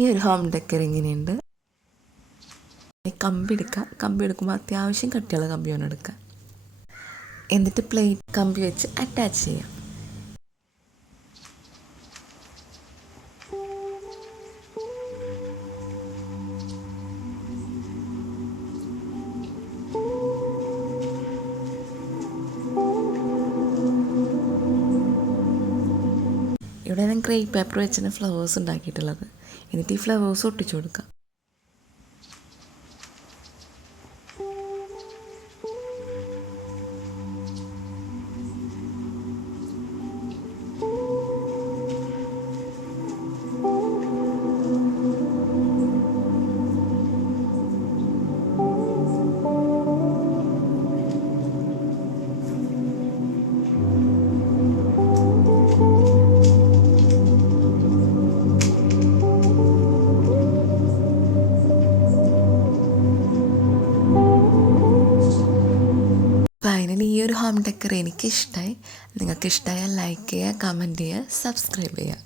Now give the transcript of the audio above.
ഈ ഒരു home decker ഇങ്ങനെയുണ്ട്. കമ്പി എടുക്കുക. കമ്പി എടുക്കുമ്പോൾ അത്യാവശ്യം കട്ടിയുള്ള കമ്പി വേണം എടുക്കുക. എന്നിട്ട് പ്ലേറ്റ് കമ്പി വെച്ച് അറ്റാച്ച് ചെയ്യാം. ഇവിടെ ഞാൻ ക്രേപ്പ് പേപ്പർ വെച്ചാണ് ഫ്ലവേഴ്സ് ഉണ്ടാക്കിയിട്ടുള്ളത്. എന്നിട്ട് ഈ ഫ്ലവേഴ്സ് ഒട്ടിച്ചു കൊടുക്കാം. ഫൈനലി ഈ ഒരു ഹോം ഡെക്കർ എനിക്കിഷ്ടമായി. നിങ്ങൾക്ക് ഇഷ്ടമായാൽ ലൈക്ക് ചെയ്യുക, കമൻറ്റ് ചെയ്യുക, സബ്സ്ക്രൈബ് ചെയ്യുക.